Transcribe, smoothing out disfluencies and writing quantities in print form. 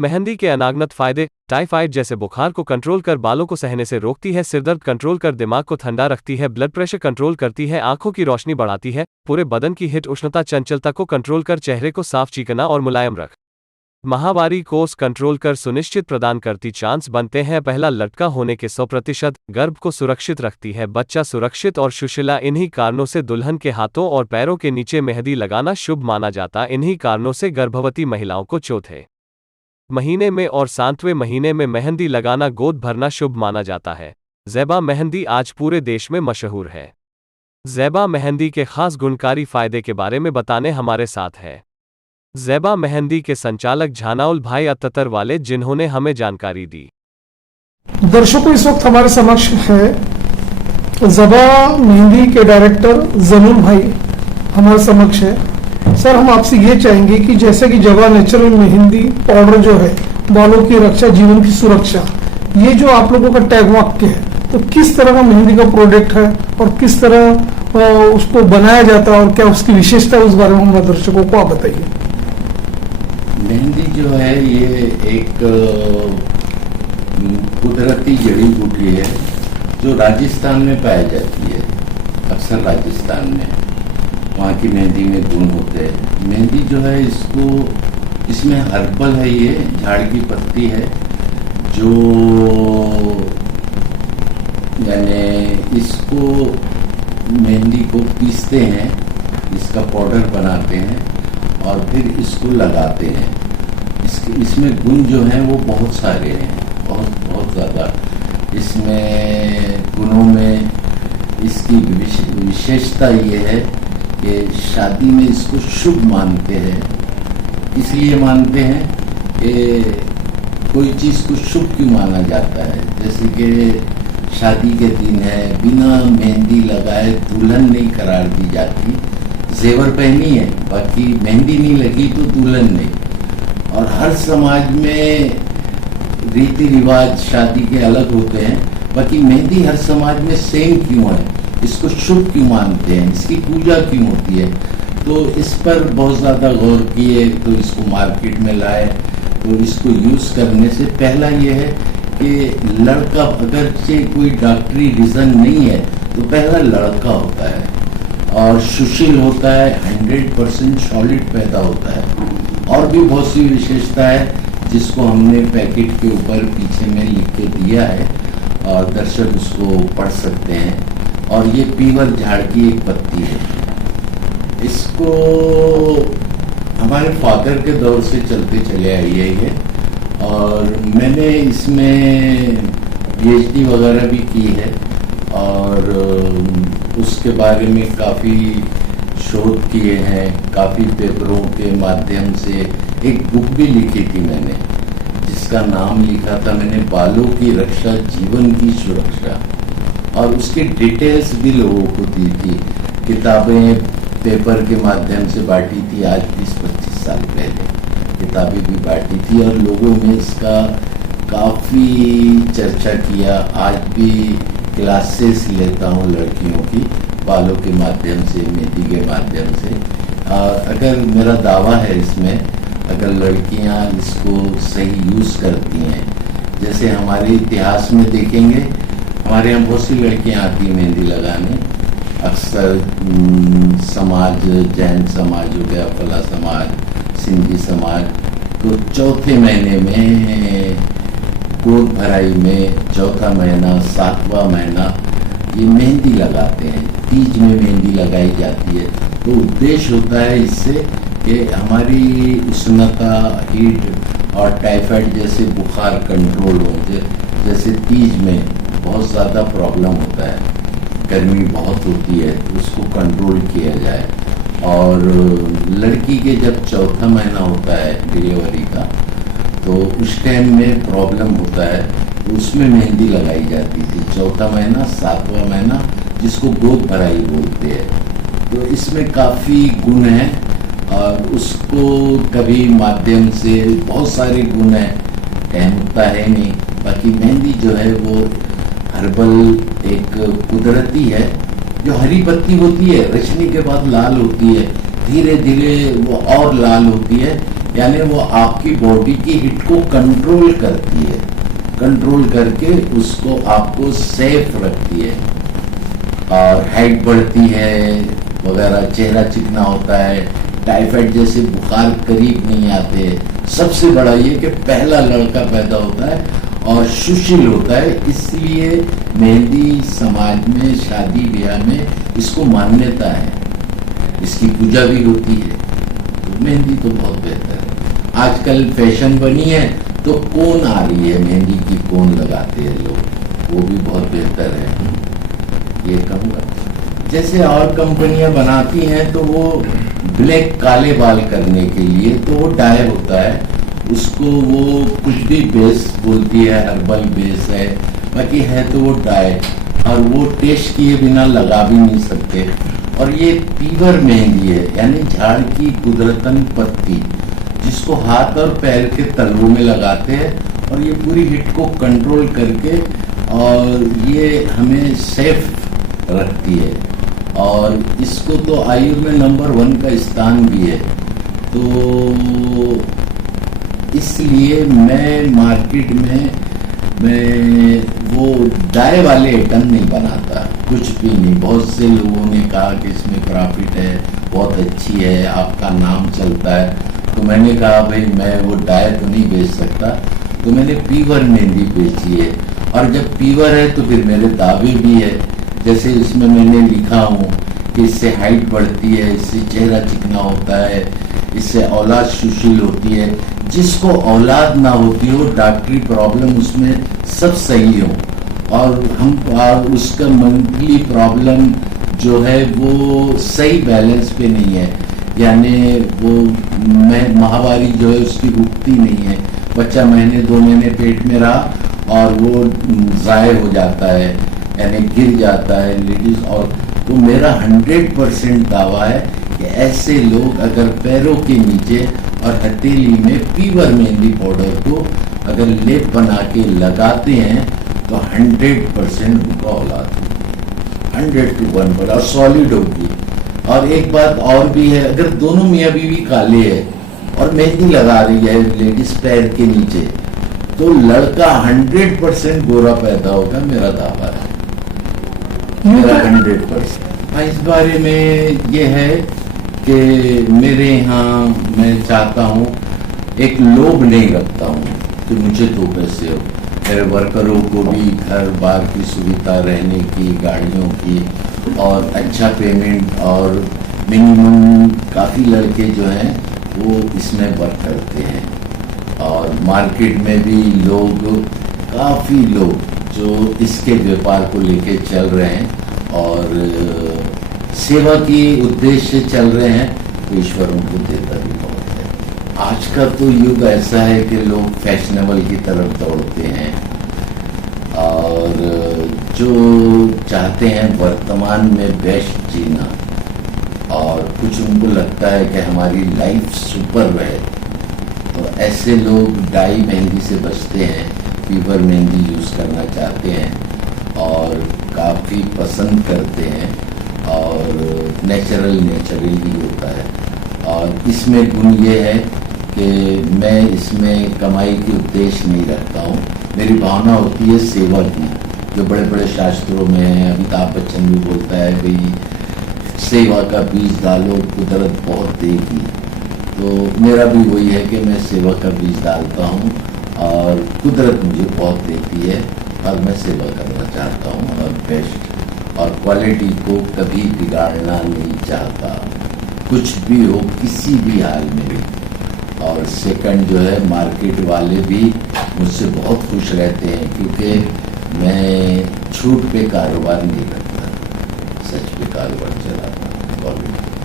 मेहंदी के अनागनत फायदे। टाइफाइड जैसे बुखार को कंट्रोल कर बालों को सहने से रोकती है, सिरदर्द कंट्रोल कर दिमाग को ठंडा रखती है, ब्लड प्रेशर कंट्रोल करती है, आंखों की रोशनी बढ़ाती है, पूरे बदन की हिट उष्णता चंचलता को कंट्रोल कर चेहरे को साफ चिकना और मुलायम रख। माहवारी कोर्स कंट्रोल कर सुनिश्चित प्रदान करती चांस बनते हैं पहला लटका होने के 100%, गर्भ को सुरक्षित रखती है, बच्चा सुरक्षित और सुशीला। इन्हीं कारणों से दुल्हन के हाथों और पैरों के नीचे मेहंदी लगाना शुभ माना जाता। इन्हीं कारणों से गर्भवती महिलाओं को चौथे महीने में और 7वें महीने में मेहंदी लगाना गोद भरना शुभ माना जाता है। ज़ैबा मेहंदी आज पूरे देश में मशहूर है। ज़ैबा मेहंदी के खास गुणकारी फायदे के बारे में बताने हमारे साथ है ज़ैबा मेहंदी के संचालक झानाउल भाई अत्तर वाले, जिन्होंने हमें जानकारी दी। दर्शकों, इस वक्त हमारे समक्ष है ज़ैबा मेहंदी के डायरेक्टर जमीन भाई हमारे समक्ष है। सर, हम आपसे ये चाहेंगे कि जैसे कि ज़ैबा नेचुरल मेहंदी पाउडर जो है बालों की रक्षा, जीवन की सुरक्षा, ये जो आप लोगों का टैग वाक्य है, तो किस तरह का मेहंदी का प्रोडक्ट है और किस तरह उसको बनाया जाता है और क्या उसकी विशेषता है, उस बारे में हमारे दर्शकों को आप बताइए। मेहंदी जो है ये एक कुदरती जड़ी बूटी है जो राजस्थान में पाई जाती है। अक्सर राजस्थान में वहाँ की मेहंदी में गुण होते हैं। मेहंदी जो है इसमें हर्बल है, ये झाड़ की पत्ती है जो यानी इसको मेहंदी को पीसते हैं, इसका पाउडर बनाते हैं और फिर इसको लगाते हैं। इसमें गुण जो हैं वो बहुत सारे हैं, बहुत ज़्यादा। इसमें गुणों में इसकी विशेषता ये है कि शादी में इसको शुभ मानते हैं। इसलिए मानते हैं कि कोई चीज़ को शुभ क्यों माना जाता है, जैसे कि शादी के दिन है, बिना मेहंदी लगाए दुल्हन नहीं करार दी जाती। जेवर पहनी है, बाकी मेहंदी नहीं लगी तो दुल्हन नहीं। और हर समाज में रीति रिवाज शादी के अलग होते हैं, बाकी मेहंदी हर समाज में सेम क्यों है, इसको शुभ क्यों मानते हैं, इसकी पूजा क्यों होती है, तो इस पर बहुत ज़्यादा गौर किए। तो इसको मार्केट में लाए, तो इसको यूज़ करने से पहला ये है कि लड़का, अगर से कोई डॉक्टरी रीज़न नहीं है तो पहला लड़का होता है और सुशील होता है, 100% सॉलिड पैदा होता है। और भी बहुत सी विशेषता है जिसको हमने पैकेट के ऊपर पीछे में लिख के दिया है और दर्शक उसको पढ़ सकते हैं। और ये पीवर झाड़ की एक पत्ती है। इसको हमारे फादर के दौर से चलते चले आई है ये, और मैंने इसमें PhD वगैरह भी की है और उसके बारे में काफ़ी शोध किए हैं। काफ़ी पेपरों के माध्यम से एक बुक भी लिखी थी मैंने, जिसका नाम लिखा था मैंने बालों की रक्षा, जीवन की सुरक्षा, और उसकी डिटेल्स भी लोगों को दी थी। किताबें पेपर के माध्यम से बांटी थी, आज 20-25 साल पहले किताबें भी बांटी थी और लोगों में इसका काफ़ी चर्चा किया। आज भी क्लासेस लेता हूँ लड़कियों की, बालों के माध्यम से, मेहंदी के माध्यम से। अगर मेरा दावा है इसमें, अगर लड़कियाँ इसको सही यूज़ करती हैं, जैसे हमारे इतिहास में देखेंगे, हमारे यहाँ बहुत सी लड़कियाँ आती हैं मेहंदी लगाने। अक्सर समाज, जैन समाज हो गया, फला समाज, सिंधी समाज, तो चौथे महीने में गोद भराई में, चौथा महीना, 7वां महीना ये मेहंदी लगाते हैं। तीज में मेहंदी लगाई जाती है। तो उद्देश्य होता है इससे कि हमारी उष्णता, हीट और टाइफाइड जैसे बुखार कंट्रोल हो। जैसे तीज में बहुत ज़्यादा प्रॉब्लम होता है, गर्मी बहुत होती है, तो उसको कंट्रोल किया जाए। और लड़की के जब चौथा महीना होता है डिलीवरी का, तो उस टाइम में प्रॉब्लम होता है, तो उसमें मेहंदी लगाई जाती थी। चौथा महीना, 7वां महीना, जिसको गोद भराई बोलते हैं। तो इसमें काफ़ी गुण हैं और उसको कभी माध्यम से बहुत सारे गुण हैं, टाइम होता है नहीं। बाकी मेहंदी जो है वो हर्बल एक कुदरती है, जो हरी पत्ती होती है, रचनी के बाद लाल होती है, धीरे धीरे वो और लाल होती है। यानी वो आपकी बॉडी की हिट को कंट्रोल करती है, कंट्रोल करके उसको आपको सेफ रखती है। और हाइट बढ़ती है वगैरह, चेहरा चिकना होता है, टाइफाइड जैसे बुखार करीब नहीं आते। सबसे बड़ा ये कि पहला लड़का पैदा होता है और सुशील होता है, इसलिए मेहंदी समाज में शादी ब्याह में इसको मान्यता है, इसकी पूजा भी होती है। तो मेहंदी तो बहुत बेहतर है। आजकल फैशन बनी है तो कोन आ रही है, मेहंदी की कोन लगाते हैं लोग, वो भी बहुत बेहतर है, ये कहूँगा। जैसे और कंपनियां बनाती हैं तो वो ब्लैक काले बाल करने के लिए तो वो डाई होता है, उसको वो कुछ भी बेस बोलती है, हर्बल बेस है, बाकी है तो वो डाई, और वो टेस्ट किए बिना लगा भी नहीं सकते। और ये पीवर मेहंदी है, यानी झाड़ की कुदरतन पत्ती, जिसको हाथ और पैर के तलवों में लगाते हैं और ये पूरी हिट को कंट्रोल करके और ये हमें सेफ रखती है। और इसको तो आयु में नंबर 1 का स्थान भी है। तो इसलिए मैं मार्केट में मैं वो डाई वाले आइटम नहीं बनाता, कुछ भी नहीं। बहुत से लोगों ने कहा कि इसमें प्रॉफिट है, बहुत अच्छी है, आपका नाम चलता है, तो मैंने कहा भाई मैं वो डाई तो नहीं बेच सकता, तो मैंने पीवर मेहंदी बेची है। और जब पीवर है तो फिर मेरे दावे भी है, जैसे इसमें मैंने लिखा हूँ कि इससे हाइट बढ़ती है, इससे चेहरा चिकना होता है, इससे औलाद सुशील होती है। जिसको औलाद ना होती हो, डॉक्टरी प्रॉब्लम उसमें सब सही हो, और उसका मंथली प्रॉब्लम जो है वो सही बैलेंस पे नहीं है, यानी वो माहवारी जो है उसकी रुकती नहीं है, बच्चा महीने 2 महीने पेट में रहा और वो ज़ाय हो जाता है, यानी गिर जाता है लेडीज। और तो मेरा 100% दावा है कि ऐसे लोग अगर पैरों के नीचे और हथेली में पीवर मेहंदी पाउडर को अगर लेप बना के लगाते हैं तो 100% उनका औलाद होगी, 100 to 1 और सॉलिड होगी। और एक बात और भी है, अगर दोनों मियाँ बीवी काले है और मेहंदी लगा रही है लेडीज पैर के नीचे, तो लड़का 100% गोरा पैदा होगा, मेरा दावा है, मेरा 100%। इस बारे में ये है कि मेरे यहाँ मैं चाहता हूँ, एक लोभ नहीं रखता हूँ कि मुझे 2 पैसे हो, मेरे वर्करों को भी घर बार की सुविधा, रहने की, गाड़ियों की और अच्छा पेमेंट। और मिनिमम काफ़ी लड़के जो हैं वो इसमें वर्क करते हैं, और मार्केट में भी लोग, काफ़ी लोग जो इसके व्यापार को लेके चल रहे हैं और सेवा की उद्देश्य से चल रहे हैं, तो ईश्वर उनको देता भी बहुत है। आज का तो युग ऐसा है कि लोग फैशनेबल की तरफ दौड़ते हैं और जो चाहते हैं वर्तमान में बेस्ट जीना, और कुछ उनको लगता है कि हमारी लाइफ सुपर रहे, तो ऐसे लोग डाई मेहंदी से बचते हैं, पीवर मेहंदी यूज़ करना चाहते हैं और काफ़ी पसंद करते हैं, और नेचुरल ही होता है। और इसमें गुण ये है कि मैं इसमें कमाई के उद्देश्य नहीं रखता हूँ, मेरी भावना होती है सेवा की, जो बड़े बड़े शास्त्रों में है। अमिताभ बच्चन भी बोलता है भाई सेवा का बीज डालो, कुदरत बहुत देगी। तो मेरा भी वही है कि मैं सेवा का बीज डालता हूँ और कुदरत मुझे बहुत देती है, और मैं सेवा करना चाहता हूँ और बेस्ट और क्वालिटी को कभी बिगाड़ना नहीं चाहता, कुछ भी हो, किसी भी हाल में भी। और सेकंड जो है, मार्केट वाले भी मुझसे बहुत खुश रहते हैं, क्योंकि मैं छूट पे कारोबार नहीं करता, सच पे कारोबार चलाता हूँ।